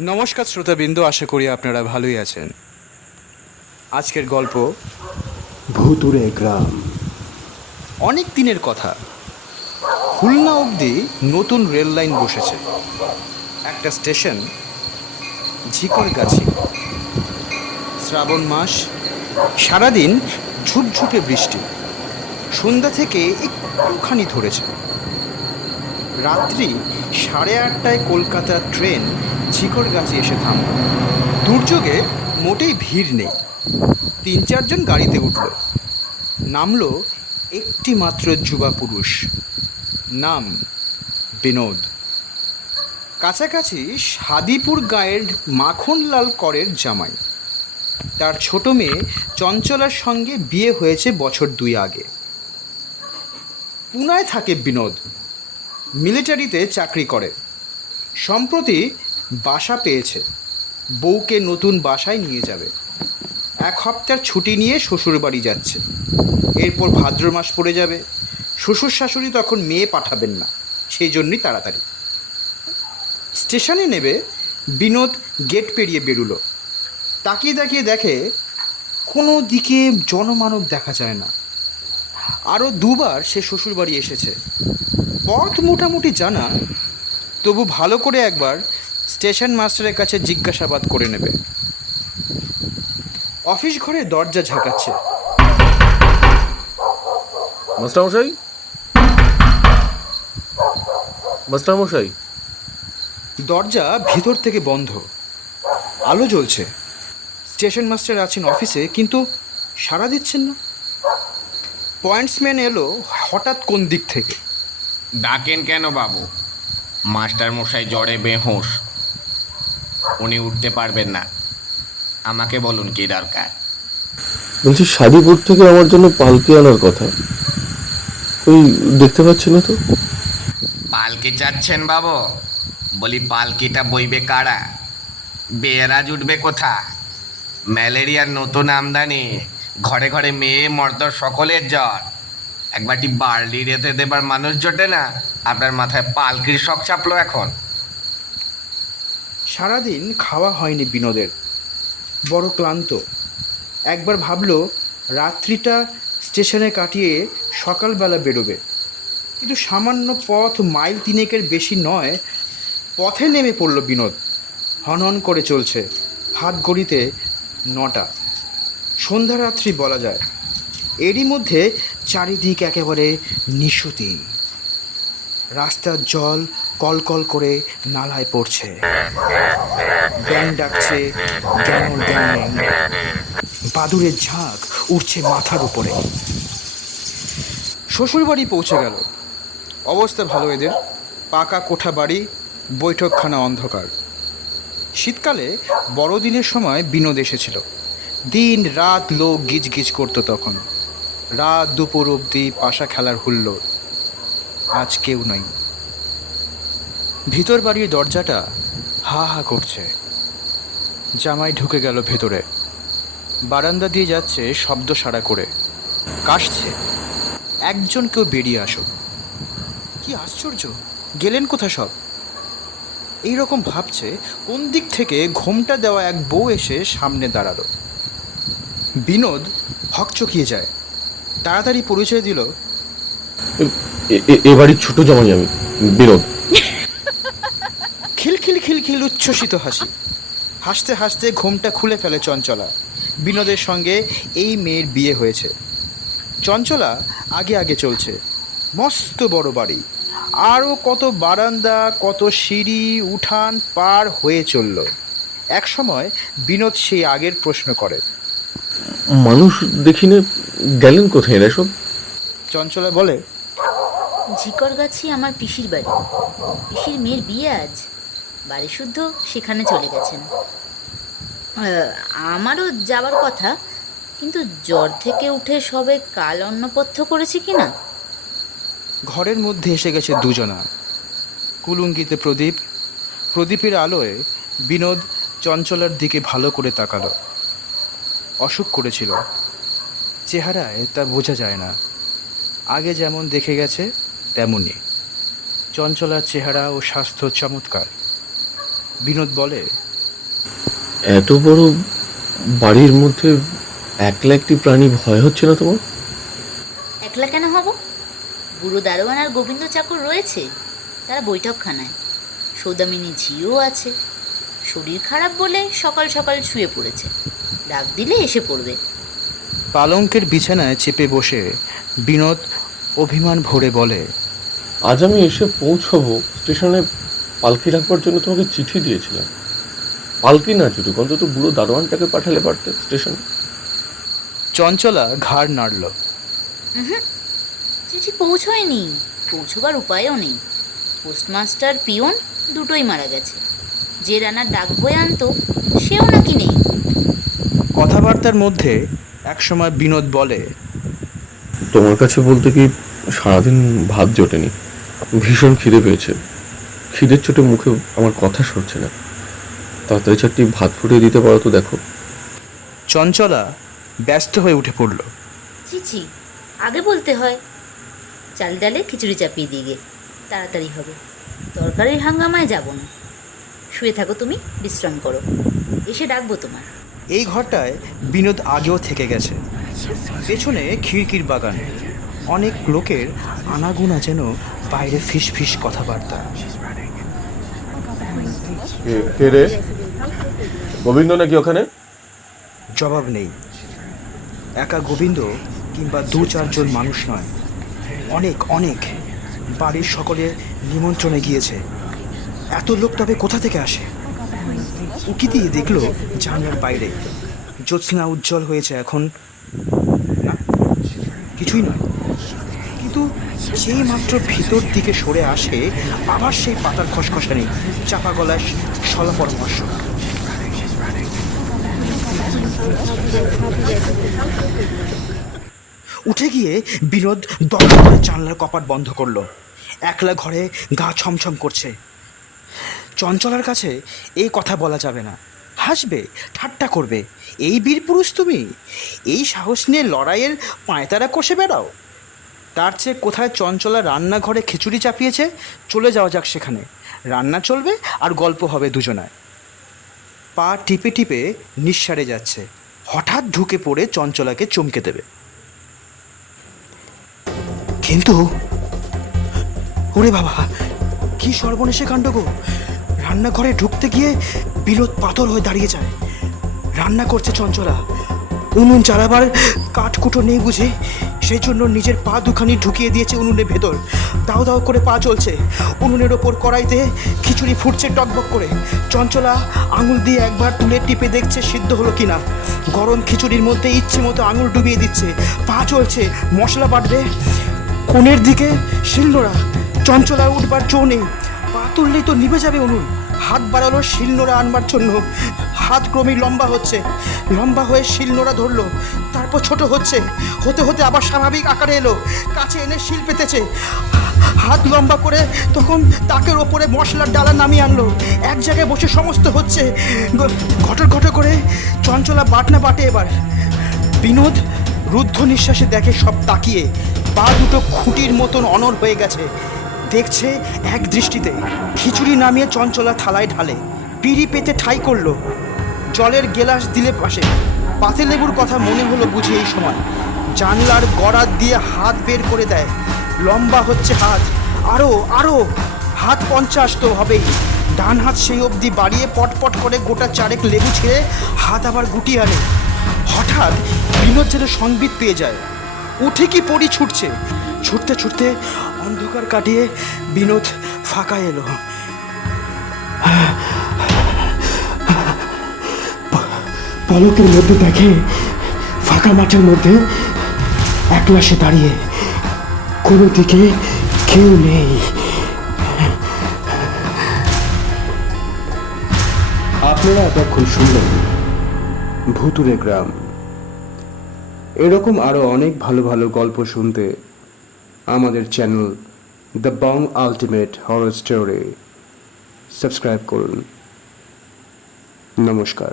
নমস্কার শ্রোতাবৃন্দ, আশা করি আপনারা ভালোই আছেন। আজকের গল্প ভুতুড়ে গ্রাম। অনেক দিনের কথা। খুলনা অবধি নতুন রেল লাইন বসেছে। একটা স্টেশন ঝিকরগাছি। শ্রাবণ মাস, সারাদিন ঝুপঝুপে বৃষ্টি। সন্ধ্যা থেকে একটুখানি ধরেছে। রাত্রি 8:30টায় কলকাতার ট্রেন ঝিকরগাছি এসে থামল। দুর্যোগে মোটেই ভিড় নেই। 3-4 জন গাড়িতে উঠল। নামলো একটি মাত্র যুবা পুরুষ, নাম বিনোদ। কাছাকাছি সাদিপুর গাঁয়ের মাখনলাল করের জামাই। তার ছোট মেয়ে চঞ্চলার সঙ্গে বিয়ে হয়েছে বছর 2 আগে। পুনায় থাকে বিনোদ, মিলিটারিতে চাকরি করে। সম্প্রতি বাসা পেয়েছে, বউকে নতুন বাসায় নিয়ে যাবে। 1 সপ্তাহের ছুটি নিয়ে শ্বশুর বাড়ি যাচ্ছে। এরপর ভাদ্র মাস পড়ে যাবে। শ্বশুর শাশুড়ি তখন মেয়ে পাঠাবেন না, সেই জন্যই তাড়াতাড়ি। স্টেশনে নেবে বিনোদ গেট পেরিয়ে বেরুলো। তাকিয়ে তাকিয়ে দেখে কোনো দিকে জনমানব দেখা যায় না। আরও 2বার সে শ্বশুর বাড়ি এসেছে, পথ মোটামুটি জানা। তবু ভালো করে একবার স্টেশন মাস্টারের কাছে জিজ্ঞাসাবাদ করে নেবে। অফিস ঘরে দরজা ঝাঁকাচ্ছে। মাস্টারমশাই, মাস্টারমশাই। দরজা ভিতর থেকে বন্ধ। আলো জ্বলছে। স্টেশন মাস্টার আছেন অফিসে, কিন্তু সাড়া দিচ্ছেন না। পয়েন্টসম্যান এলো হঠাৎ কোন দিক থেকে। ডাকেন কেন বাবু? মাস্টার মশাই জ্বরে বেহুঁশ, উনি উঠতে পারবেন না। আমাকে বলুন কি দরকার। বলছি, সাদিপুর থেকে আমার জন্য পালকি আনার কথা। ওই দেখতে পাচ্ছি না তো। পালকি চাচ্ছেন বাবু? বলি পালকিটা বইবে কারা? বেয়ারাজ উঠবে কোথা? ম্যালেরিয়ার নতুন আমদানি, ঘরে ঘরে মেয়ে মর্দ সকলের জ্বর। একবারটি বার্লি রেতে দেবার মানুষ জোটে না, আপনার মাথায় পালকির শখ চাপলো এখন। সারাদিন খাওয়া হয়নি বিনোদের, বড় ক্লান্ত। একবার ভাবলো রাত্রিটা স্টেশনে কাটিয়ে সকালবেলা বেরোবে, কিন্তু সামান্য পথ মাইল 3 বেশি নয়। পথে নেমে পড়ল বিনোদ। হনহন করে চলছে। হাত ঘড়িতে 9টা। সন্ধ্যা রাত্রি বলা যায়। এরই মধ্যে চারিদিক একেবারে নিশুতি। রাস্তার জল কলকল করে নালায় পড়ছে। ব্যাঙ ডাকছে গ্যাং গ্যাং। বাদুড়ের ঝাঁক উঠছে মাথার উপরে। শ্বশুরবাড়ি পৌঁছে গেল। অবস্থা ভালো এদের। পাকা কোঠা বাড়ি, বৈঠকখানা অন্ধকার। শীতকালে বড়দিনের সময় বিনোদ এসেছিল। দিন রাত লোক গিজগিজ করতো তখন। রাত দুপুর অবধি পাশা খেলার হুল্লোড়। আজ কেউ নেই। ভিতর বাড়ির দরজাটা হা হা করছে। জামাই ঢুকে গেল ভেতরে। বারান্দা দিয়ে যাচ্ছে শব্দ সাড়া করে, কাশছে। একজন কেউ বেরিয়ে আসো। কি আশ্চর্য, গেলেন কোথা সব? এইরকম ভাবছে, কোন দিক থেকে ঘোমটা দেওয়া এক বউ এসে সামনে দাঁড়ালো। বিনোদ হকচকিয়ে যায়। তাড়াতাড়ি পরিচয় দিল। এ বাড়ির ছোট জামাই আমি, বিনোদ। খিলখিল খিলখিল উচ্ছ্বসিত হাসি। হাসতে হাসতে ঘোমটা খুলে ফেলে চঞ্চলা। বিনোদের সঙ্গে এই মেয়ের বিয়ে হয়েছে। চঞ্চলা আগে আগে চলছে। মস্ত বড় বাড়ি, আরও কত বারান্দা, কত সিঁড়ি উঠান পার হয়ে চলল। এক সময় বিনোদ সেই আগের প্রশ্ন করে, মানুষ দেখিনে, গেলেন কোথায় এরা সব? চঞ্চলা বলে, ঝিকরগাছি আমার পিসির বাড়ি। পিসির মেয়ের বিয়ে আজ, বাড়ি শুদ্ধ সেখানে চলে গেছেন। আমারও যাবার কথা, কিন্তু জ্বর থেকে উঠে সবে কাল অন্নপথ্য করেছি কি না। ঘরের মধ্যে এসে গেছে দুজনা। কুলুঙ্গিতে প্রদীপ। প্রদীপের আলোয় বিনোদ চঞ্চলার দিকে ভালো করে তাকালো। অসুখ করেছিল চেহারায়, তা বোঝা যায় না। আগে যেমন দেখে গেছে তেমনই। চঞ্চলার চেহারা ও স্বাস্থ্য চমৎকার। বিনোদ বলে, এত বড় বাড়ির মধ্যে একলা একটি প্রাণী ভয় হচ্ছে না তোমার? একলা কেন হব? বুড়ো দারোয়ান আর গোবিন্দ চাকর রয়েছে, তারা বৈঠকখানায়। সৌদামিনী ঝিও আছে। শরীর খারাপ বলে সকাল সকাল শুয়ে পড়েছে, ডাক দিলে এসে পড়বে। পালঙ্কের বিছানায় চেপে বসে বিনোদ অভিমান ভরে বলে, আজ আমি এসে পৌঁছবো স্টেশনে, পালকি রাখবার জন্য তোমাকে চিঠি দিয়েছিলাম। পালকি না ছুটুক, অন্তত বুড়ো দারোয়ানটাকে পাঠালে পারতে স্টেশনে। চঞ্চলা ঘাড় নাড়ল। চিঠি পৌঁছয়নি, পৌঁছবার উপায়ও নেই। পোস্টমাস্টার পিয়ন দুটোই মারা গেছে। যে রানার ডাক বয়ে আনতো সেও নাকি নেই। কথাবার্তার মধ্যে একসময় বিনোদ বলে, তোমার কাছে বলতে কি সারাদিন ভাত জোটেনি, ভীষণ খিদে পেয়েছে। খিদের চোটে মুখে আমার কথা সরছে না, তাড়াতাড়ি চারটি ভাত ফুটিয়ে দিতে পারো তো দেখো। চঞ্চলা ব্যস্ত হয়ে উঠে পড়ল। চিচি, আগে বলতে হয়। চাল ডালে খিচুড়ি চাপিয়ে দিয়ে গে, তাড়াতাড়ি হবে। তরকারির হাঙ্গামায় যাব না। শুয়ে থাকো, তুমি বিশ্রাম করো, এসে ডাকবো তোমার। এই ঘরটায় বিনোদ আগেও থেকে গেছে। পেছনে খিড়কির বাগান, অনেক লোকের আনাগোনা যেন বাইরে ফিস ফিস কথাবার্তা। কে রে? গোবিন্দ নাকি ওখানে? জবাব নেই। একা গোবিন্দ কিংবা 2-4 জন মানুষ নয়, অনেক অনেক। বাড়ির সকলে নিমন্ত্রণে গিয়েছে। এত লোক তবে কোথা থেকে আসে? উকি দিয়ে দেখলো জানলার বাইরে জ্যোৎস্না উজ্জ্বল হয়েছে এখন। না, কিছুই নয়। কিন্তু যেই মাত্র ভিতর দিকে সরে আসে, আবার সেই পাতার খসখসানি, চাপা গলায় সলা পরামর্শ। উঠে গিয়ে বিনোদ দরজা করে জানলার কপাট বন্ধ করলো। একলা ঘরে গা ছমছম করছে। চঞ্চলার কাছে এই কথা বলা যাবে না, হাসবে, ঠাট্টা করবে। এই বীর পুরুষ তুমি, এই সাহস নিয়ে লড়াইয়ের পায়তারা কষে বেড়াও। তার চেয়ে কোথায় চঞ্চলা রান্নাঘরে খিচুড়ি চাপিয়েছে, চলে যাওয়া যাক সেখানে। রান্না চলবে আর গল্প হবে দুজনায়। পা টিপে টিপে নিঃসারে যাচ্ছে, হঠাৎ ঢুকে পড়ে চঞ্চলাকে চমকে দেবে। কিন্তু ওরে বাবা, কি সর্বনেশে কাণ্ড গো! রান্নাঘরে ঢুকতে গিয়ে বিনোদ পাথর হয়ে দাঁড়িয়ে যায়। রান্না করছে চঞ্চলা, উনুন জ্বালাবার কাঠকুটো নেই বুঝে, সেই জন্য নিজের পা দুখানি ঢুকিয়ে দিয়েছে উনুনের ভেতর। দাও দাও করে পা চলছে। উনুনের ওপর কড়াইতে খিচুড়ি ফুটছে টকবক করে। চঞ্চলা আঙুল দিয়ে একবার তুলে টিপে দেখছে সিদ্ধ হলো কিনা। গরম খিচুড়ির মধ্যে ইচ্ছে মতো আঙুল ডুবিয়ে দিচ্ছে। পা চলছে, মশলা বাটবে। কোণের দিকে শিলনোড়া। চঞ্চলা উঠবার চো নেই, পা তুললেই তো নিভে যাবে উনুন। হাত বাড়ালো শিলনোড়া আনবার জন্য। হাত ক্রমেই লম্বা হচ্ছে, লম্বা হয়ে শিলনোড়া ধরলো, তারপর ছোট হচ্ছে, হতে হতে আবার স্বাভাবিক আকারে এলো। কাছে এনে শিল পেতেছে, হাত লম্বা করে তখন তাকের ওপরে মশলার ডালা নামিয়ে আনলো। এক জায়গায় বসে সমস্ত হচ্ছে, ঘটর ঘটর করে চঞ্চলা বাটনা বাটে এবার। বিনোদ রুদ্ধ নিঃশ্বাসে দেখে সব তাকিয়ে, পা দুটো খুঁটির মতন অনড় হয়ে গেছে। দেখছে এক দৃষ্টিতে। খিচুড়ি নামিয়ে চঞ্চলা থালায় ঢালে, পিঁড়ি পেতে ঠাই করলো। জলের গেলাস দিলে পাশে। পাতিলেবুর কথা মনে হলো বুঝি এই সময়। জানলার গড়াত দিয়ে হাত বের করে দেয়। লম্বা হচ্ছে হাত, আরও আরও। হাত 50 তো হবেই। ডান হাত সেই অবধি বাড়িয়ে পটপট করে গোটা 4 লেবু ছেড়ে হাত আবার গুটিয়ে আনে। হঠাৎ বিনোদ যেন সংবিত পেয়ে যায়, উঠে কি পড়ি ছুটছে। ছুটতে ছুটতে অন্ধকার কাটিয়ে বিনোদ ফাঁকা এলো। পলকের মধ্যে দেখে ফাঁকা মাঠের মধ্যে একলা সে দাঁড়িয়ে, কোনো দিকে কেউ নেই। আপনারা এতক্ষণ শুনলেন ভুতুড়ে গ্রাম। এরকম আরো অনেক ভালো ভালো গল্প শুনতে আমাদের channel the Bong ultimate horror story subscribe করুন। নমস্কার।